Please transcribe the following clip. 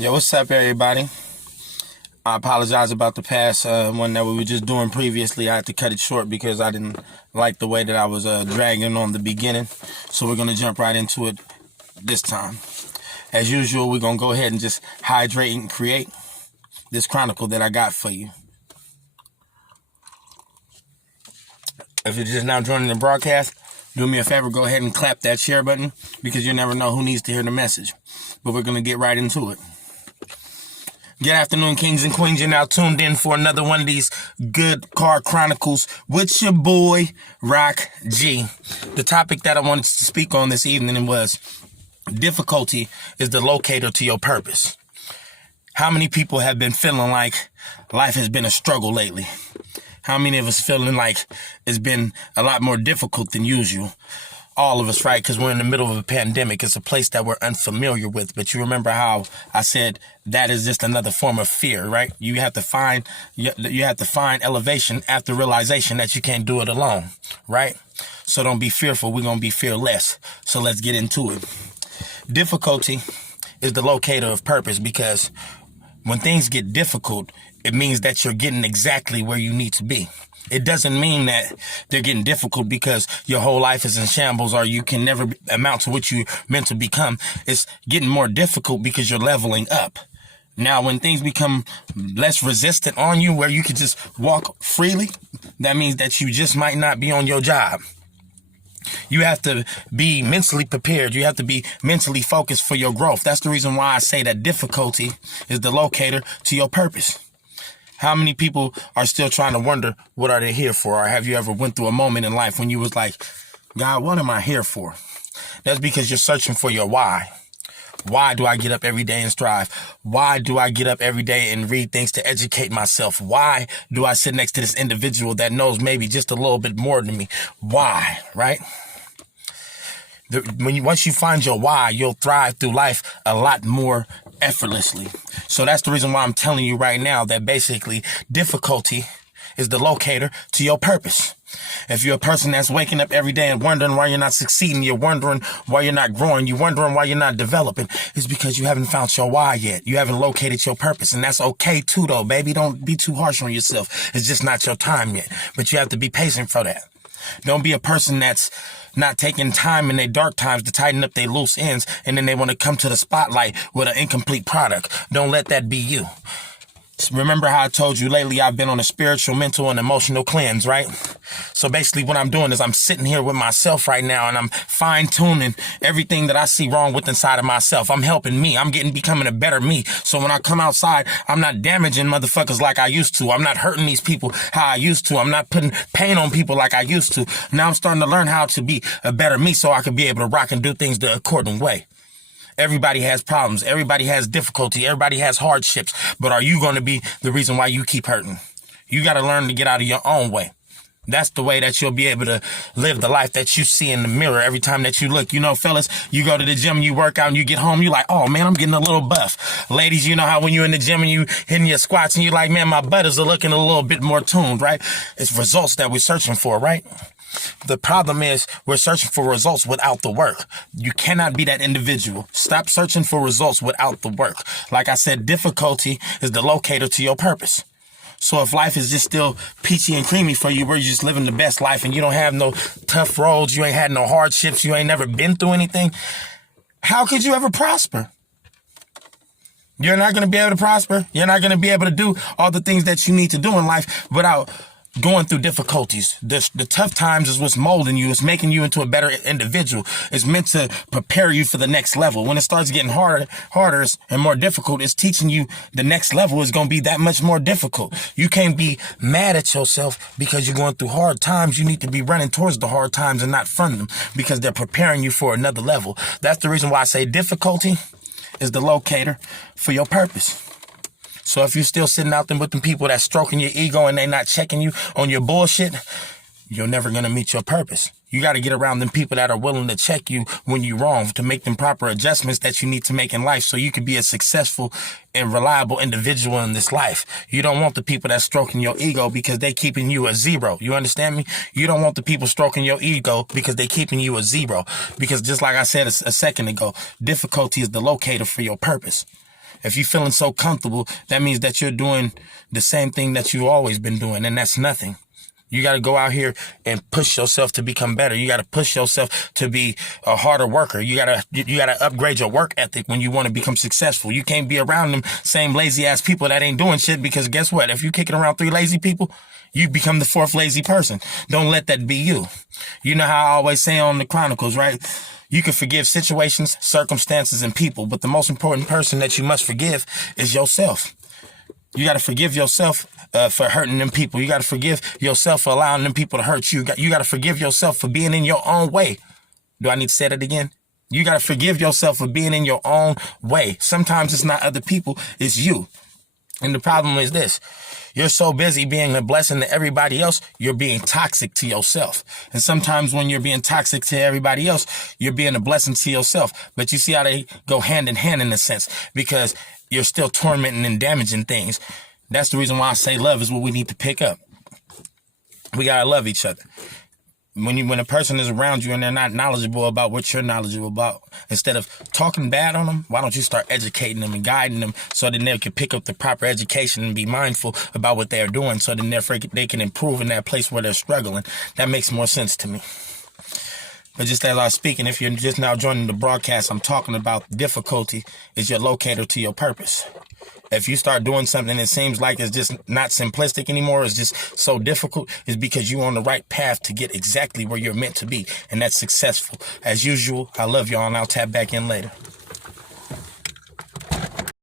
Yo, what's up, everybody? I apologize about the past one that we were just doing previously. I had to cut it short because I didn't like the way that I was dragging on the beginning. So we're going to jump right into it this time. As usual, we're going to go ahead and just hydrate and create this chronicle that I got for you. If you're just now joining the broadcast, do me a favor, go ahead and clap that share button because you never know who needs to hear the message. But we're going to get right into it. Good afternoon, kings and queens. You're now tuned in for another one of these good car chronicles with your boy, Rock G. The topic that I wanted to speak on this evening was difficulty is the locator to your purpose. How many people have been feeling like life has been a struggle lately? How many of us feeling like it's been a lot more difficult than usual? All of us, right? Because we're in the middle of a pandemic. It's a place that we're unfamiliar with. But you remember how I said that is just another form of fear, right? You have to find elevation after realization that you can't do it alone, right? So don't be fearful. We're going to be fearless. So let's get into it. Difficulty is the locator of purpose, because when things get difficult, it means that you're getting exactly where you need to be. It doesn't mean that they're getting difficult because your whole life is in shambles or you can never amount to what you're meant to become. It's getting more difficult because you're leveling up. Now, when things become less resistant on you, where you can just walk freely, that means that you just might not be on your job. You have to be mentally prepared. You have to be mentally focused for your growth. That's the reason why I say that difficulty is the locator to your purpose. How many people are still trying to wonder, what are they here for? Or have you ever went through a moment in life when you was like, God, what am I here for? That's because you're searching for your why. Why do I get up every day and strive? Why do I get up every day and read things to educate myself? Why do I sit next to this individual that knows maybe just a little bit more than me? Why, right? Once you find your why, you'll thrive through life a lot more effortlessly. So that's the reason why I'm telling you right now that basically difficulty is the locator to your purpose. If you're a person that's waking up every day and wondering why you're not succeeding, you're wondering why you're not growing, you're wondering why you're not developing, it's because you haven't found your why yet. You haven't located your purpose. And that's okay too, though, baby. Don't be too harsh on yourself. It's just not your time yet. But you have to be patient for that. Don't be a person that's not taking time in their dark times to tighten up their loose ends, and then they want to come to the spotlight with an incomplete product. Don't let that be you. Remember how I told you lately I've been on a spiritual, mental, and emotional cleanse, right? So basically what I'm doing is I'm sitting here with myself right now and I'm fine-tuning everything that I see wrong with inside of myself. I'm helping me. I'm becoming a better me. So when I come outside, I'm not damaging motherfuckers like I used to. I'm not hurting these people how I used to. I'm not putting pain on people like I used to. Now I'm starting to learn how to be a better me so I can be able to rock and do things the according way. Everybody has problems. Everybody has difficulty. Everybody has hardships. But are you going to be the reason why you keep hurting? You got to learn to get out of your own way. That's the way that you'll be able to live the life that you see in the mirror every time that you look. You know, fellas, you go to the gym, you work out, and you get home, you're like, oh, man, I'm getting a little buff. Ladies, you know how when you're in the gym and you hitting your squats and you're like, man, my butt is looking a little bit more tuned, right? It's results that we're searching for, right? The problem is we're searching for results without the work. You cannot be that individual. Stop searching for results without the work. Like I said, difficulty is the locator to your purpose. So if life is just still peachy and creamy for you, where you're just living the best life and you don't have no tough roads, you ain't had no hardships, you ain't never been through anything, how could you ever prosper? You're not going to be able to prosper. You're not going to be able to do all the things that you need to do in life without going through difficulties. The tough times is what's molding you. It's making you into a better individual. It's meant to prepare you for the next level. When it starts getting harder and more difficult, it's teaching you the next level is going to be that much more difficult. You can't be mad at yourself because you're going through hard times. You need to be running towards the hard times and not from them, because they're preparing you for another level. That's the reason why I say difficulty is the locator for your purpose. So if you're still sitting out there with them people that's stroking your ego and they not checking you on your bullshit, you're never going to meet your purpose. You got to get around them people that are willing to check you when you're wrong, to make them proper adjustments that you need to make in life so you can be a successful and reliable individual in this life. You don't want the people that's stroking your ego because they keeping you a zero. You understand me? You don't want the people stroking your ego because they keeping you a zero. Because just like I said a second ago, difficulty is the locator for your purpose. If you're feeling so comfortable, that means that you're doing the same thing that you've always been doing, and that's nothing. You got to go out here and push yourself to become better. You got to push yourself to be a harder worker. You got to upgrade your work ethic when you want to become successful. You can't be around them same lazy ass people that ain't doing shit, because guess what? If you kicking around 3 lazy people, you become the 4th lazy person. Don't let that be you. You know how I always say on the Chronicles, right? You can forgive situations, circumstances, and people, but the most important person that you must forgive is yourself. You got to forgive yourself for hurting them people. You got to forgive yourself for allowing them people to hurt you. You got to forgive yourself for being in your own way. Do I need to say that again? You got to forgive yourself for being in your own way. Sometimes it's not other people, it's you. And the problem is this. You're so busy being a blessing to everybody else, you're being toxic to yourself. And sometimes when you're being toxic to everybody else, you're being a blessing to yourself. But you see how they go hand in hand in a sense, because you're still tormenting and damaging things. That's the reason why I say love is what we need to pick up. We got to love each other. When a person is around you and they're not knowledgeable about what you're knowledgeable about, instead of talking bad on them, why don't you start educating them and guiding them so that they can pick up the proper education and be mindful about what they're doing, so then they can improve in that place where they're struggling. That makes more sense to me. But just as I was speaking, if you're just now joining the broadcast, I'm talking about difficulty is your locator to your purpose. If you start doing something that seems like it's just not simplistic anymore, it's just so difficult, it's because you're on the right path to get exactly where you're meant to be. And that's successful. As usual, I love y'all, and I'll tap back in later.